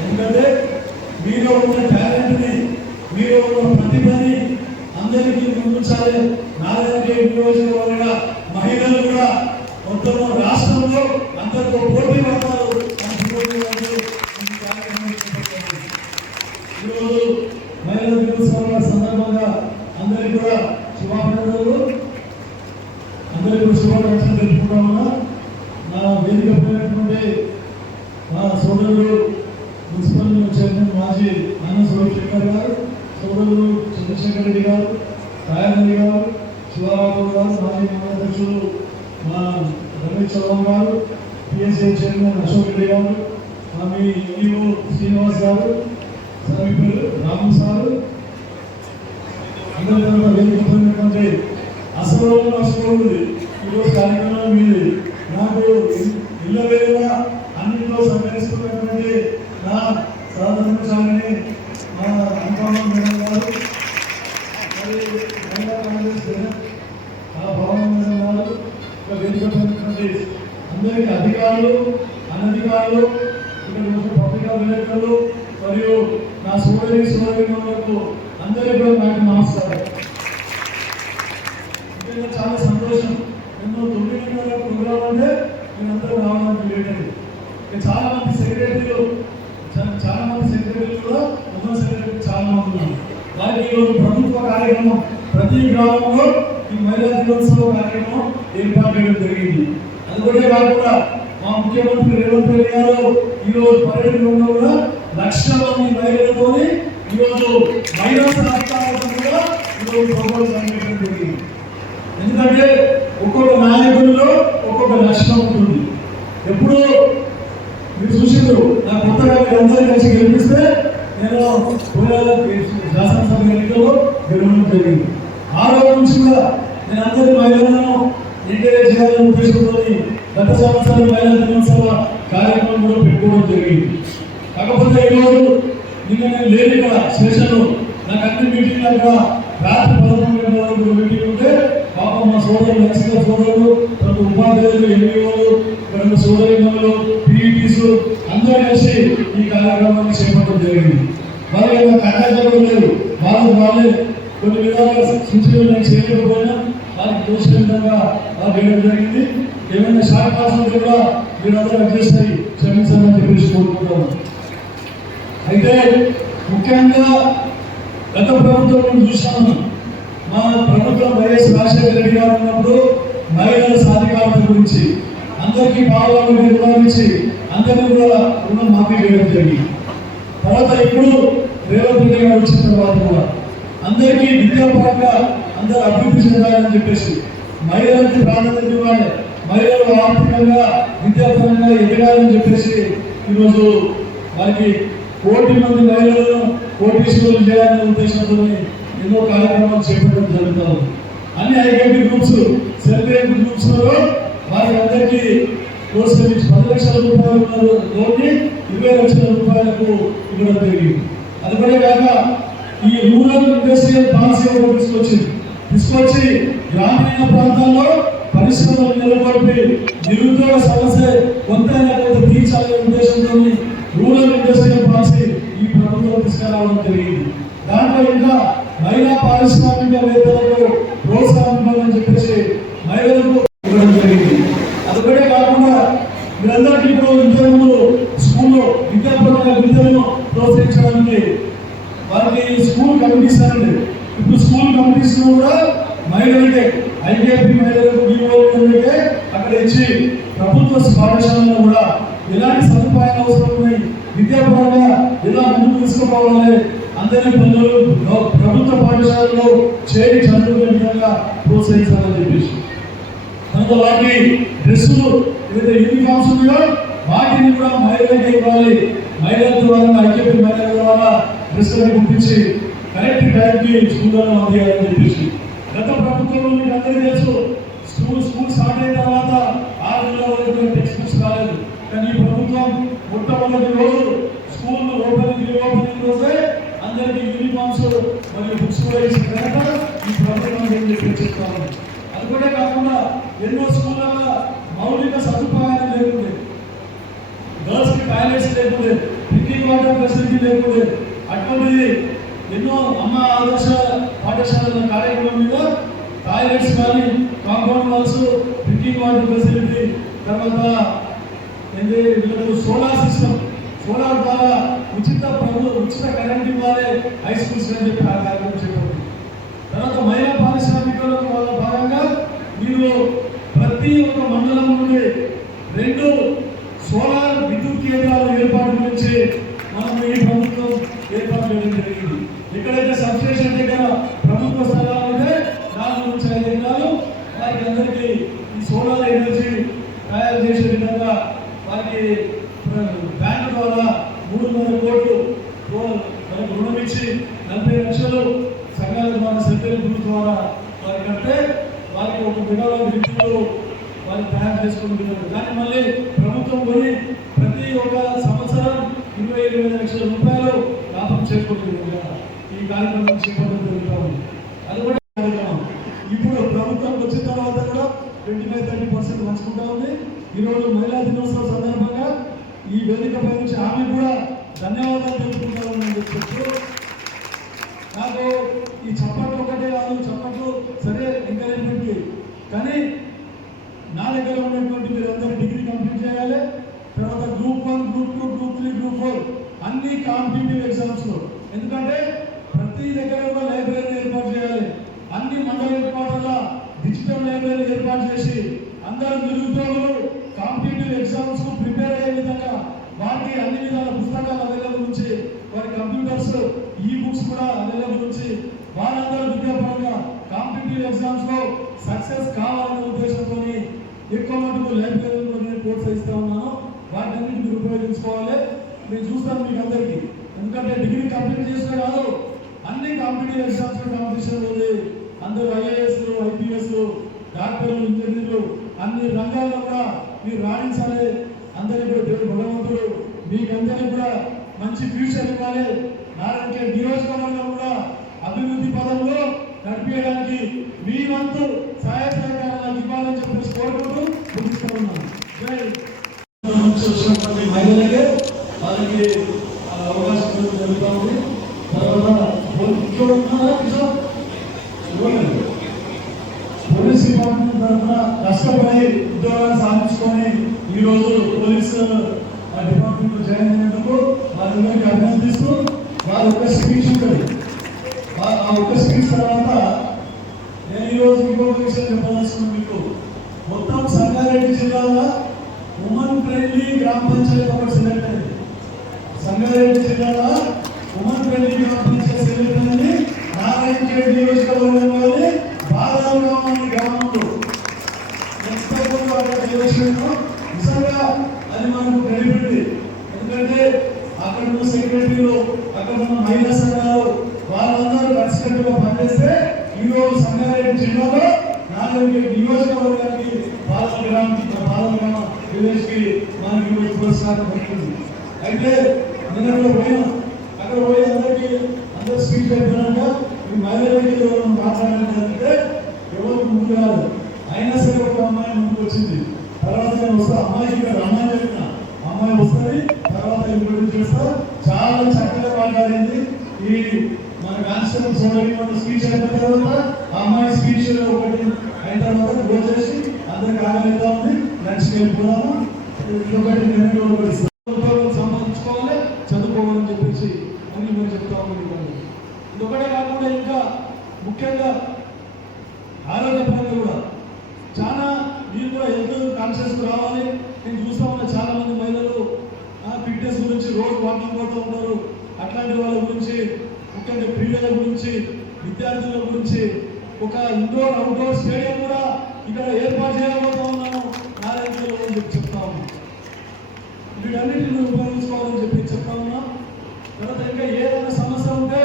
ఎందుకంటే మీలో ఉన్న టాలెంట్ని మీలో ఉన్న ప్రతిభని అందరికీ ముందుంచాలి నారాయణ నియోజకవర్గ మహిళలు కూడా మొత్తం రాష్ట్రంలో అందరితో పోటీ పడతారు. ఈరోజు మహిళా దినోత్సవాల సందర్భంగా అందరికీ కూడా శుభాకాంక్షలు అందరికీ శుభాకాంక్షలు తెలుపుకుంటా ఉన్నా. నా వేదిక పోయినటువంటి మా సోదరుడు మున్సిపల్ చైర్మన్ మాజీ ఆనంద్ సోమశేఖర్ గారు సోదరుడు చంద్రశేఖర్ రెడ్డి గారు రాయరెడ్డి గారు శివరావు గారు మాజీ అధ్యక్షులు మా రమేష్ చౌహాన్ గారు పిఎస్ఐ చైర్మన్ అశోక్ రెడ్డి గారు మా మీ ఈఓ శ్రీనివాస్ గారు సమీపులు రాము సారు అందరూ కూడా వేదిక అసలు అసలు ఉంది ఈరోజు కార్యక్రమం మీది నాకు ఇళ్ళ వేళ అన్నింటిలో సహకరిస్తున్నటువంటి నా సాధారణ మా అంకమ్మ మేడం గారు మరి మహిళా కాంగ్రెస్ మేడం మేడం గారు అందరికీ అధికారులు అనధికారులు ఇక్కడ పత్రికా విలేకరులు మరియు నా సోదరి సోదరులకు అందరికీ కూడా నాకు నమస్కారం. చాలా సంతోషం. ఎన్నో తొమ్మిదిన్నర ప్రోగ్రామ్ అంటే నేనంతా రావడానికి లేట్ అయింది చాలా మంది సెక్రటరీలు చాలా మంది సెక్రటరీలు కూడా ఉమెన్ సెక్రటరీ చాలా మంది ఉన్నారు. వారికి ఈరోజు ప్రభుత్వ కార్యక్రమం ప్రతి గ్రామంలో ఈ మహిళా దినోత్సవ కార్యక్రమం ఏర్పాటు చేయడం జరిగింది. అది కూడా కాకుండా మా ముఖ్యమంత్రి రేవంత్ రెడ్డి గారు ఈరోజు పర్యటనలో కూడా లక్ష మంది మహిళలతోని ఈరోజు మహిళా సాధికారత కూడా ఈరోజు ప్రోగ్రాం నిర్వహించడం జరిగింది. ఎందుకంటే ఒక్కొక్క నాయకుల్లో ఒక్కొక్క లక్షణం ఉంటుంది. ఎప్పుడూ మీరు చూసిండ్రు. నా కొత్తగా మీరు అందరూ కలిసి గెలిపిస్తే నేను శాసనసభ ఎన్నికల్లో గెలవడం జరిగింది. ఆ రోజు నుంచి కూడా నేను అందరి మహిళలను ఎంకరేజ్ చేయాలని ఉద్దేశంతో గత సంవత్సరం మహిళా దినోత్సవ కార్యక్రమం కూడా పెట్టుకోవడం జరిగింది. కాకపోతే ఈరోజు నిన్న నేను లేని కూడా స్టేషన్లో. నాకు అన్ని మీటింగ్లు కూడా రాత్రి పదకొండు గంటల వరకు మీటింగ్ ఉంటే పాపం మా సోదరులు నచ్చిన సోదరులు రెండు ఉపాధ్యాయులు ఎంఈఓలు రెండు సోదరిమలు పీఈటీస్ అందరూ కలిసి ఈ కార్యక్రమాన్ని చేపట్టడం జరిగింది. మరి యొక్క కర్తవ్యం లేదు. వాళ్ళు వాళ్ళే కొన్ని విధాలుగా సూచనలు నేను చేయలేకపోయినా వారికి తోచిన విధంగా వాళ్ళు చేయడం జరిగింది. ఏమైనా షార్ట్ కాల్స్ కూడా మీరందరూ అడ్జస్ట్ అయ్యి క్షమించాలని చెప్పేసి కోరుకుంటాను అయితే ముఖ్యంగా గత ప్రభుత్వం మనం చూసాము మా ప్రభుత్వం వైఎస్ రాజశేఖర రెడ్డి గారు ఉన్నప్పుడు మహిళల సాధికారత గురించి అందరికీ భావాలను నిర్వహించి అందరినీ కూడా రుణం మాఫీ వేయడం జరిగింది. తర్వాత ఇప్పుడు రేవంత్ రెడ్డి గారు వచ్చిన తర్వాత కూడా అందరికీ విద్యాపరంగా అందరూ అభివృద్ధి చెందాలని చెప్పేసి మహిళలకి ప్రాధాన్యత ఇవ్వాలి మహిళలు ఆర్థికంగా విద్యాపరంగా ఎదగాలని చెప్పేసి ఈరోజు వారికి కోటి మంది మహిళలను కోటీశ్వరులు చేయాలనే ఉద్దేశంతో ఎన్నో కార్యక్రమాలు చేపట్టడం జరుగుతుంది అన్ని IKP groups self help groups వారి అందరికీ ప్రోత్సహించి పది లక్షల రూపాయలు ఉన్న లోన్ని ఇరవై లక్షల రూపాయలకు ఇవ్వడం జరిగింది. అది కూడా కాక ఈ రూరల్ ఇండస్ట్రియల్ పాలసీ ఒకటి తీసుకొచ్చింది. తీసుకొచ్చి గ్రామీణ ప్రాంతాల్లో పరిశ్రమలు నెలకొల్పి నిరుద్యోగ సమస్య కొంత కొంత తీర్చాలనే ఉద్దేశంతో రూరల్ ఇండస్ట్రియల్ పాలసీ ఈ ప్రభుత్వం తీసుకురావడం జరిగింది. దాంట్లో ఇంకా మహిళా పారిశ్రామికవేత్తలకు ప్రోత్సాహం చెప్పేసి మహిళలకు ఇవ్వడం జరిగింది. అదొకటే కాకుండా మీరందరికీ ఇప్పుడు విద్యార్థులు స్కూల్లో విద్యాపరమైన విద్యను ప్రోత్సహించడానికి వారికి స్కూల్ కమిటీస్ అండి ఇప్పుడు స్కూల్ కమిటీస్ కూడా మహిళలకే ఐకేపీ మహిళలకు వివోలకే అక్కడ ఇచ్చి ప్రభుత్వ పాఠశాలలో కూడా ఎలాంటి సదుపాయాలు అవసరం ఉన్నాయి? విద్యాపరంగా ఎలా ముందుకు తీసుకుపోవాలి? అందరి పిల్లలు ప్రభుత్వ పాఠశాలలో చేరి చదువుకునే విధంగా ప్రోత్సహించాలని చెప్పేసి. కనుక వాటి డ్రెస్సులు ఏదైతే యూనిఫామ్స్ ఉన్నాయో వాటిని కూడా మహిళలకి ఇవ్వాలి. మహిళల ద్వారా ఐక్యత మహిళల ద్వారా డ్రెస్సులను గుర్తించి కరెక్ట్ టైంకి స్కూళ్ళను అందేయాలని చెప్పేసి. గత ప్రభుత్వంలో మీకు అందరికీ తెలుసు స్కూల్ స్కూల్ స్టార్ట్ అయిన తర్వాత ఆరు నెలల వరకు టెక్స్ట్ కానీ ఈ ప్రభుత్వం మొట్టమొదటి రోజు స్కూల్ ఓపెనింగ్ రీఓపెనింగ్ రోజే అందరికీ యూనిఫామ్స్ మరియు బుక్స్ కూడా ఇచ్చిన ఘనత ఈ ప్రభుత్వం ఏం చెప్పి చెప్తాను. అది కూడా కాకుండా ఎన్నో స్కూళ్ళల్లో మౌలిక సదుపాయాలు లేకుండే గర్ల్స్కి టాయిలెట్స్ లేకుండే డ్రింకింగ్ వాటర్ ఫెసిలిటీ లేకుండే అటువంటిది ఎన్నో అమ్మ ఆదర్శ పాఠశాలల కార్యక్రమం మీద టాయిలెట్స్ కానీ compound walls drinking water facility తర్వాత వీళ్ళకు సోలార్ సిస్టమ్. సోలార్ ద్వారా ఉచిత ప్రభు ఉచిత కరెంట్ ఇవ్వాలి. హై స్కూల్స్ అని చెప్పి ఆ కార్యక్రమం చెప్పారు తర్వాత మహిళా పారిశ్రామికలో వాళ్ళ భాగంగా మీరు ప్రతి ఒక్క మండలం నుండి రెండు సోలార్ విద్యుత్ కేంద్రాల ఏర్పాటు గురించి మనం ఈ ప్రభుత్వం ఏర్పాటు చేయడం జరిగింది. ఎక్కడైతే సబ్స్టేషన్ దగ్గర ప్రభుత్వ స్థలాలు ఉంటే నాలుగు నుంచి ఐదు ఎకరాలు వారికి అందరికీ ఈ సోలార్ ఎనర్జీ తయారు చేసే విధంగా వారికి బ్యాంకు ద్వారా మూడున్నర కోట్లు మనకు రుణం ఇచ్చి నలభై లక్షలు సంఘాల ద్వారా సెంట్రల్ గ్రూప్ ద్వారా వారికి కంటే వారికి ఒక విధాల విద్యుత్తులు వారు తయారు చేసుకుంటున్నారు కానీ మళ్ళీ ప్రభుత్వం కొని ప్రతి ఒక్క సంవత్సరం ఇరవై ఇరవై ఐదు లక్షల రూపాయలు లాభం చేకూరుతుంది ఈ కార్యక్రమం చేపట్టడం జరుగుతూ అది కూడా కార్యక్రమం. ఇప్పుడు ప్రభుత్వం వచ్చిన తర్వాత కూడా ట్వంటీ ఫైవ్ థర్టీ పర్సెంట్ పంచుకుంటా ఉంది. ఈరోజు మహిళా దినోత్సవం సందర్భంగా ఈ వేదికపై నుంచి ఆమె కూడా ధన్యవాదాలు తెలుపుకుంటామని ఉన్నాను చెప్తూ నాకు ఈ చప్పట్లు ఒకటే కాదు చప్పట్లు సరే ఎంకరేజ్మెంట్కి కానీ నా దగ్గర ఉన్నటువంటి మీరు అందరూ డిగ్రీ కంప్లీట్ చేయాలి. తర్వాత group one group two group three group four అన్ని కాంపిటేటివ్ ఎగ్జామ్స్ ఎందుకంటే ప్రతి దగ్గర కూడా లైబ్రరీ ఏర్పాటు చేయాలి. అన్ని మండల హెడ్ డిజిటల్ లైబ్రరీ ఏర్పాటు చేసి అందరూ నిరుద్యోగులు ఎగ్జామ్స్కు ప్రిపేర్ అయ్యే విధంగా వారికి అన్ని విధాల పుస్తకాలు అవైలబుల్ ఉంచి వారి కంప్యూటర్స్ ఈ బుక్స్ కూడా అవైలబుల్ ఉంచి వారందరూ విద్యాపరంగా కాంపిటేటివ్ ఎగ్జామ్స్లో సక్సెస్ కావాలనే ఉద్దేశంతో ఎక్కువ మటుకు లైబ్రరీలో నేను ప్రోత్సహిస్తా ఉన్నాను. వాటిని మీరు ఉపయోగించుకోవాలి. నేను చూస్తాను మీకు అందరికీ. ఎందుకంటే డిగ్రీ కంప్లీట్ చేసిన కాదు అన్ని కాంపిటేటివ్ ఎగ్జామ్స్ కాంపిటీషన్ ఉంది. అందరూ ఐఏఎస్ ఐపీఎస్ డాక్టర్లు ఇంజనీర్లు అన్ని రంగాల్లో కూడా మీరు రాణించాలి. అందరికీ కూడా దేవుడు భగవంతుడు మీకందరికీ కూడా మంచి ఫ్యూచర్ ఇవ్వాలి. నారాయణ నియోజకవర్గంలో కూడా అభివృద్ధి పదంలో నడిపించడానికి మీ వంతు సహాయ సహకారాలు ఇవ్వాలని చెప్పేసి కోరుకుంటూ ముగిస్తూ వచ్చినటువంటి మహిళలకే వాళ్ళకి అవకాశం ఇవ్వడం జరుగుతూ ఉంది. తర్వాత పోలీస్ డిపార్ట్మెంట్ తరఫున కష్టపడి ఉద్యోగం సాధించుకొని ఈ రోజు పోలీస్ ఆ, డిపార్ట్మెంట్ జాయిన్ అయినందుకు వారందరికీ అభినందిస్తూ వారి ఒక స్పీచ్ ఉంటుంది ఆ- ఒక స్పీచ్ తర్వాత నేను ఈరోజు ఇంకొక విషయం చెప్పదలుచుకున్నాను మీకు మొత్తం సంగారెడ్డి జిల్లాలో ఉమెన్ ఫ్రెండ్లీ గ్రామ పంచాయతీ ఒకటి సెలెక్ట్ అయింది. సంగారెడ్డి జిల్లాలో ఉమెన్ ఫ్రెండ్లీ గ్రామ పంచాయతీ సెలెక్ట్ అయింది. నారాయణ నారాయణఖేడ్ నియోజకవర్గంలోని బాదాంగం అనే గ్రామంలో. ఎంత అక్కడ చేసినట్టు అది మనకు క్రెడిబిలిటీ ఎందుకంటే అక్కడ ఉన్న సెక్రటరీలు అక్కడ ఉన్న మహిళా సంఘాలు వాళ్ళందరూ కలిసికట్టుగా పనిచేస్తే ఈరోజు సంగారెడ్డి జిల్లాలో నాలుగు నియోజకవర్గానికి పాలన గ్రామం పాలన గ్రామ విలేజ్కి మనకి ఈరోజు పురస్కారం దొరికింది అయితే నేను అక్కడ పోయినా. అక్కడ పోయి అందరికీ అందరు స్పీచ్ అయిపోయినాక ఈ మహిళలకి ఎవరు మాట్లాడాలంటే ఎవరు ముందు కాదు. అయినా సరే ఒక అమ్మాయి ముందుకు వచ్చింది తర్వాత నేను వస్తా అమ్మాయికి ఇక్కడ అమ్మాయి చెప్పిన అమ్మాయి వస్తుంది తర్వాత ఇంట్రొడ్యూస్ చేస్తా. చాలా చక్కగా మాట్లాడింది. ఈ మన కాన్స్టేబుల్ సోదరి మన స్పీచ్ అయిన తర్వాత ఆ అమ్మాయి స్పీచ్ ఒకటి అయిన తర్వాత క్లోజ్ చేసి అందరికి కాగలుగుతా ఉంది. లంచ్ వెళ్ళిపోదాము? ఇంకొకటి నేను ఒకటి ఉద్యోగాలు సంపాదించుకోవాలి చదువుకోవాలని చెప్పేసి అని మేము చెప్తా ఉన్నాను ఇదొకటే కాకుండా ఇంకా ముఖ్యంగా ఆరోగ్యపరంగా కూడా మీరు కూడా హెల్త్ కాన్షియస్ రావాలి. నేను చూస్తా ఉన్నా చాలా మంది మహిళలు ఫిట్నెస్ గురించి రోజు వాకింగ్ పోతూ ఉంటారు అట్లాంటి వాళ్ళ గురించి ముఖ్యంగా క్రీడల గురించి విద్యార్థుల గురించి ఒక ఇండోర్ అవుట్డోర్ స్టేడియం కూడా ఇక్కడ ఏర్పాటు చేయబోతా ఉన్నాను. నారాయణలో అని చెప్పి చెప్తా ఉన్నాను వీటన్నిటిని ఉపయోగించుకోవాలని చెప్పి చెప్తా ఉన్నా. తర్వాత ఇంకా ఏదైనా సమస్య ఉంటే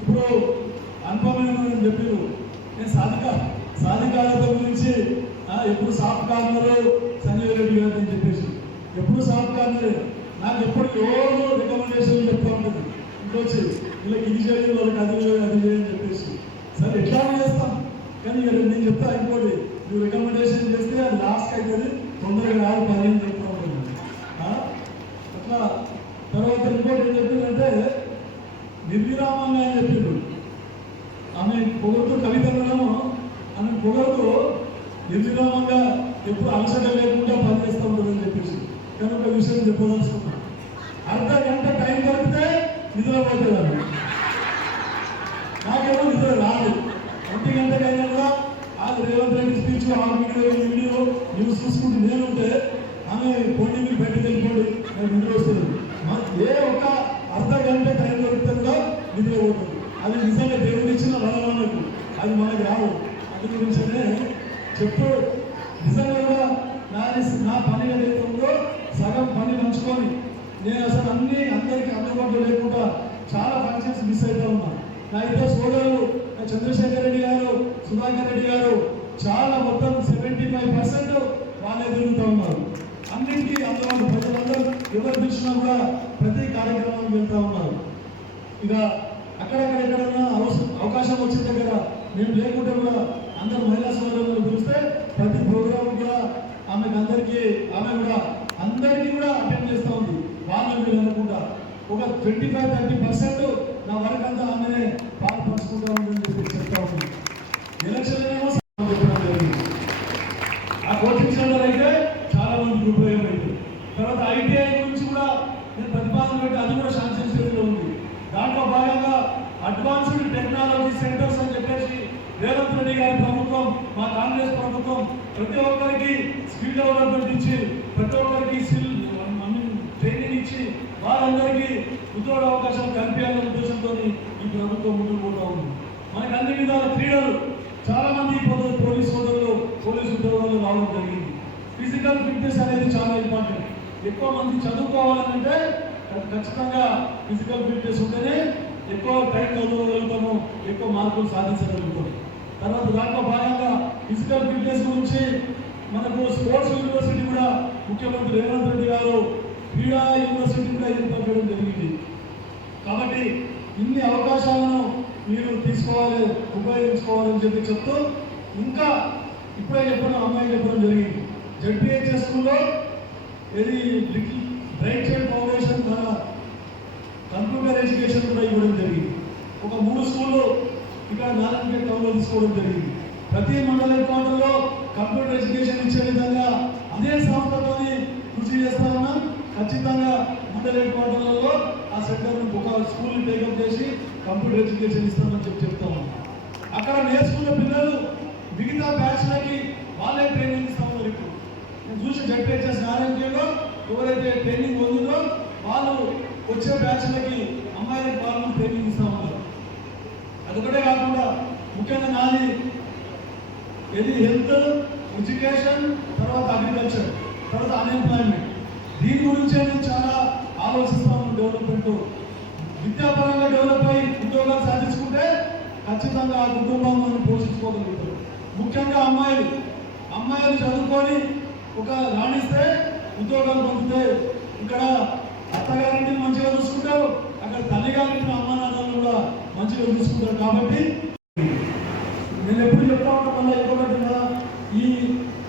ఇప్పుడు అనుపమైన చెప్పారు నేను సాధిక సాధికారత గురించి ఆ, ఎప్పుడు సాఫ్ట్ కార్నర్ సంజయ్ రెడ్డి గారు అని చెప్పేసి. ఎప్పుడు సాఫ్ట్ కార్నర్? నాకు ఎప్పుడు ఎవరు రికమెండేషన్ చెప్తా ఉంటుంది. ఇంకొచ్చి వీళ్ళకి ఇది చేయాలి వాళ్ళకి అది అది చేయని చెప్పేసి. సరే ఎట్లా చేస్తాం. కానీ ఇక నేను చెప్తా ఇంకోటి. నువ్వు రికమెండేషన్ చేస్తే అది లాస్ట్ అవుతుంది తొందరగా రాదు పని అని చెప్తా ఉంటుంది. ఆ? తర్వాత ఇంకోటి ఏం చెప్పిందంటే నిర్విరామంగా అని చెప్పిండు ఆమె పొగడుతూ కవితలు పొగలకు పొగడుతూ నిర్విరామంగా ఎప్పుడు అలసట లేకుండా పనిచేస్తూ ఉంటుందని చెప్పేసి. కానీ ఒక విషయం చెప్పదలుచుకున్నాను అర్ధ గంట టైం దొరికితే నిద్రపోతుంది ఆమె నాకేమో నిద్ర రాదు. ఒంటి గంటకైనా కూడా ఆ రేవంత్ రెడ్డి స్పీచ్ ఆ వీడియో ఈ వీడియో న్యూస్ చూసుకుంటూ నేను ఉంటే ఆమె పోటీ మీరు బయటకు వెళ్ళిపోండి నాకు నిద్ర వస్తుంది. ఏ ఒక్క అర్ధ గంట టైం దొరికితే కూడా నిద్ర పోతుంది. అది నిజంగా దేవుడు ఇచ్చిన వరం అది మనకు రావు అందు గురించనే చెప్పు. నిజంగా నా నా పని ఏదైతే ఉందో సగం పని పంచుకొని నేను అసలు అన్ని అందరికీ అందుబాటులో లేకుండా చాలా ఫంక్షన్స్ మిస్ అవుతా ఉన్నా. నా ఇద్దరు సోదరులు నా చంద్రశేఖర్ రెడ్డి గారు సుధాకర్ రెడ్డి గారు చాలా మొత్తం సెవెంటీ ఫైవ్ పర్సెంట్ వాళ్ళే తిరుగుతూ ఉన్నారు. అన్నింటికీ అందుబాటు ప్రజలందరూ ఎవరు పిలిచినా కూడా ప్రతి కార్యక్రమానికి వెళ్తా ఉన్నారు. ఇక అక్కడక్కడ ఎక్కడన్నా అవసరం అవకాశం వచ్చిన దగ్గర మేము లేకుండా కూడా అందరు మహిళా సోదరులు చూస్తే ప్రతి ప్రోగ్రామ్ కూడా ఆమెకు అందరికీ ఆమె కూడా అందరికీ కూడా అటెండ్ చేస్తూ ఉంది. వాళ్ళు వీళ్ళు అనుకుంటా. ఒక ట్వంటీ ఫైవ్ థర్టీ పర్సెంట్ నా వరకు అంతా ఆమెనే పాలు పంచుకుంటా ఉందని చెప్పి చెప్తా ఉంది ఎలక్షన్ ఏమో చెప్పడం జరిగింది ఆ కోచింగ్ సెంటర్ అయితే చాలా మందికి ఉపయోగమైంది తర్వాత ఐటీఐ గురించి కూడా నేను ప్రతిపాదన పెట్టి అది కూడా శాంక్షన్ స్టేజ్లో ఉంది దాంట్లో భాగంగా అడ్వాన్స్డ్ టెక్నాలజీ సెంటర్స్ అని చెప్పేసి రేవంత్ రెడ్డి గారి ప్రభుత్వం మా కాంగ్రెస్ ప్రభుత్వం ప్రతి ఒక్కరికి స్కిల్ డెవలప్మెంట్ ఇచ్చి ప్రతి ఒక్కరికి స్కిల్ ట్రైనింగ్ ఇచ్చి వారందరికీ ఉద్యోగ అవకాశాలు కల్పించాలనే ఉద్దేశంతో ఈ ప్రభుత్వం ముందుకు పోతా ఉంది మనకి అన్ని విధాల క్రీడలు చాలా మంది పొద్దు- పోలీస్ సోదరులు పోలీస్ ఉద్యోగాలు రావడం జరిగింది. ఫిజికల్ ఫిట్నెస్ అనేది చాలా ఇంపార్టెంట్ ఎక్కువ మంది చదువుకోవాలంటే ఖచ్చితంగా ఫిజికల్ ఫిట్నెస్ ఉంటేనే ఎక్కువ టైం చదవగలుగుతాము ఎక్కువ మార్కులు సాధించగలుగుతాం తర్వాత దాంట్లో భాగంగా ఫిజికల్ ఫిట్నెస్ గురించి మనకు స్పోర్ట్స్ యూనివర్సిటీ కూడా ముఖ్యమంత్రి రేవంత్ రెడ్డి గారు క్రీడా యూనివర్సిటీ కూడా ఏర్పాటు చేయడం జరిగింది. కాబట్టి ఇన్ని అవకాశాలను మీరు తీసుకోవాలి ఉపయోగించుకోవాలని చెప్పి చెప్తూ ఇంకా ఇప్పుడే చెప్పడం అమ్మాయి చెప్పడం జరిగింది. జడ్పిహెచ్ఎస్ స్కూల్లో ఇది లిటిల్ బ్రైట్ చైల్డ్ ఫౌండేషన్ మన కంప్యూటర్ ఎడ్యుకేషన్ కూడా ఇవ్వడం జరిగింది. ఒక మూడు స్కూళ్ళు ఇక్కడ నారాయణపేట టౌన్లో తీసుకోవడం జరిగింది. ప్రతి మండల హెడ్క్వార్టర్లో కంప్యూటర్ ఎడ్యుకేషన్ ఇచ్చే విధంగా అదే సంస్థతోని కృషి చేస్తామన్నా ఖచ్చితంగా మండల కోటలలో ఆ సెంటర్ను ఒక స్కూల్ టేకప్ చేసి కంప్యూటర్ ఎడ్యుకేషన్ ఇస్తామని చెప్పి చెప్తాము అక్కడ నేర్చుకున్న పిల్లలు మిగతా బ్యాచ్లకి వాళ్ళే ట్రైనింగ్ ఇస్తాము ఇప్పుడు. నేను చూసి జడ్పేచెస్ ఆరోగ్యంలో ఎవరైతే ట్రైనింగ్ పొందుతో వాళ్ళు వచ్చే బ్యాచ్లకి అమ్మాయిలకి వాళ్ళు ట్రైనింగ్ ఇస్తా ఉన్నారు అదొకటే కాకుండా ముఖ్యంగా నాది ఏది హెల్త్ ఎడ్యుకేషన్ తర్వాత అగ్రికల్చర్ తర్వాత అన్ఎంప్లాయ్మెంట్ దీని గురించే నేను చాలా ఆలోచిస్తాను డెవలప్మెంట్ విద్యాపరంగా డెవలప్ అయ్యి ఉద్యోగాలు సాధించుకుంటే ఖచ్చితంగా ఆ కుటుంబం పోషించుకోగలుగుతాం. పోషించుకోగలుగుతారు ముఖ్యంగా అమ్మాయిలు. అమ్మాయిలు చదువుకొని ఒక రాణిస్తే ఉద్యోగాలు పొందితే ఇక్కడ అత్తగారింటిని మంచిగా చూసుకుంటారు అక్కడ తల్లిగారింటిని అమ్మ నాన్నలు కూడా మంచిగా చూసుకుంటారు కాబట్టి నేను ఎప్పుడు చెప్తా ఉంటాను వల్ల ఇంకొకటి కదా ఈ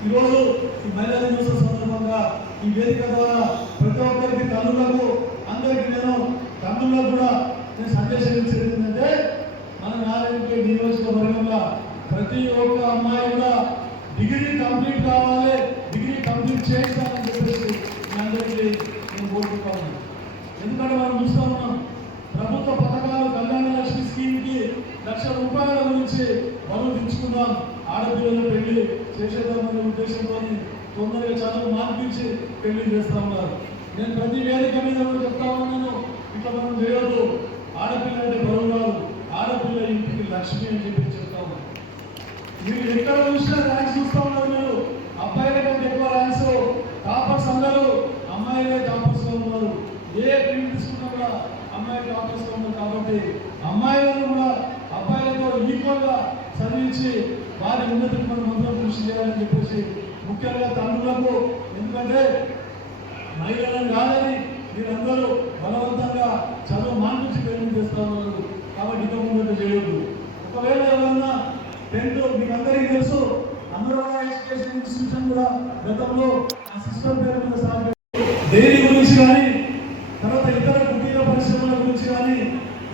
ఈరోజు ఈ మహిళా దినోత్సవ సందర్భంగా ఈ వేదిక ద్వారా ప్రతి ఒక్కరికి తల్లులకు అందరికీ నేను తమ్ముళ్ళకు కూడా నేను సందేశం ఇచ్చేది ఏంటంటే మన నారాయణపేట నియోజకవర్గంలో ప్రతి ఒక్క అమ్మాయి కూడా డిగ్రీ కంప్లీట్ కావాలి డిగ్రీ కంప్లీట్ చేస్తానని చెప్పేసి మీ అందరికీ నేను కోరుకుంటాను ఎందుకంటే మనం చూస్తా ఉన్నాం ప్రభుత్వ పథకాలు కళ్యాణ లక్ష్మి స్కీమ్కి లక్ష రూపాయల గురించి మనం తెచ్చుకుందాం. ఆడపిల్లలు పెళ్ళి చేసేద్దామనే ఉద్దేశంతో తొందరగా చదువు మార్పించి పెళ్ళి చేస్తా ఉన్నారు. నేను ప్రతి వేదిక మీద కూడా చెప్తా ఉన్నాను ఇట్లా మనం చేయొద్దు. ఆడపిల్ల అంటే బరువు కాదు. ఆడపిల్ల ఇంటికి లక్ష్మి అని చెప్పి మీరు ఎక్కడ చూసినా ర్యాంక్స్ చూస్తూ ఉన్నారు. మీరు అబ్బాయిల కంటే ఎక్కువ ర్యాంక్స్ టాపర్స్ అందరూ అమ్మాయిలే టాపర్స్ ఉన్నారు. ఏ ఫీల్డ్ తీసుకున్నా కూడా అమ్మాయిలు టాపర్స్ ఉన్నారు కాబట్టి అమ్మాయిలను కూడా అబ్బాయిలతో ఈక్వల్గా చదివించి వారి ఉన్నతికి మనం అందరం కృషి చేయాలని చెప్పేసి ముఖ్యంగా తల్లులకు ఎందుకంటే మహిళలను కాదని మీరందరూ బలవంతంగా చదువు మానిపించి ట్రైనింగ్ చేస్తా ఉన్నారు. కాబట్టి ఇక ముందు చేయొద్దు. ఒకవేళ టెన్త్ మీకు అందరికీ తెలుసు అమరావతి ఎడ్యుకేషన్ ఇన్స్టిట్యూషన్ కూడా గతంలో ఆ సిస్టమ్ పేరు మీద సార్ దేని గురించి కానీ తర్వాత ఇతర కుటీర పరిశ్రమల గురించి కానీ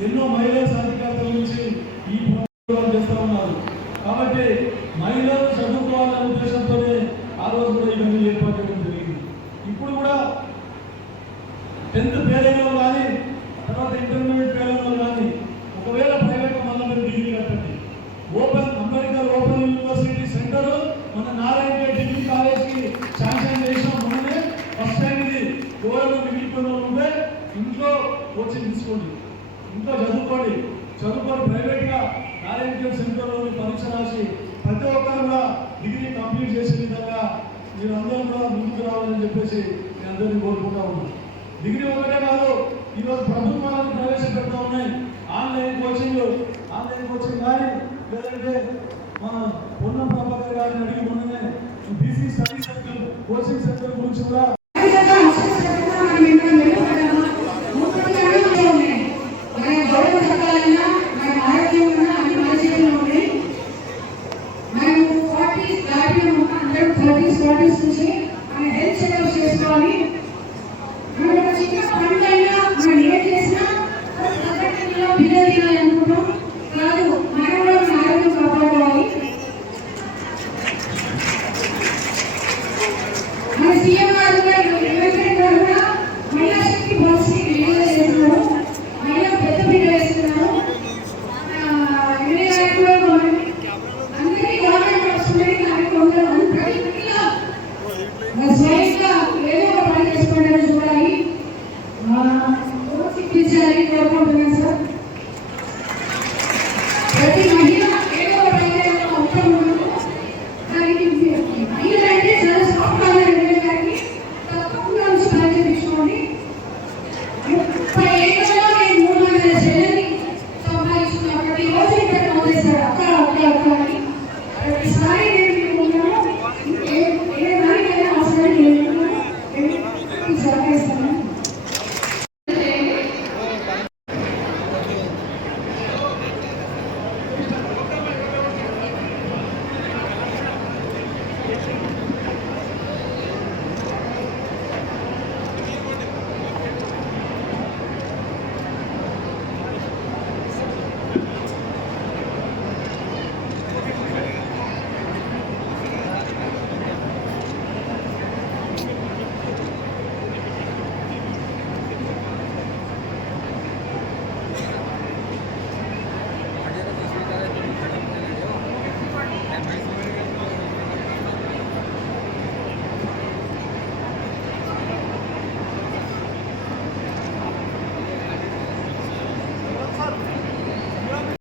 ఎన్నో మహిళా సాధికారత గురించి ఈ ప్రోగ్రాం చేస్తూ ఉన్నారు. కాబట్టి మహిళలు చదువుకోవాలనే ఉద్దేశంతోనే ఆ రోజు కూడా ఇవన్నీ ఏర్పాటు జరిగింది. ఇప్పుడు కూడా టెన్త్ ఫెయిల్ అయిన కానీ తర్వాత ఇంటర్మీడియట్ ఫెయిల్ చెప్పేసి మీ అందరినీ కోరుకుంటా ఉన్నాను. డిగ్రీ ఒకటే కాదు ఈరోజు ప్రభుత్వాలను ప్రవేశపెడతా ఉన్నాయి. ఆన్లైన్ కోచింగ్ ఆన్లైన్ కోచింగ్ కానీ లేదంటే మన పొన్నం ప్రభాకర్ గారిని అడిగి మొన్ననే BC study centre coaching centre గురించి కూడా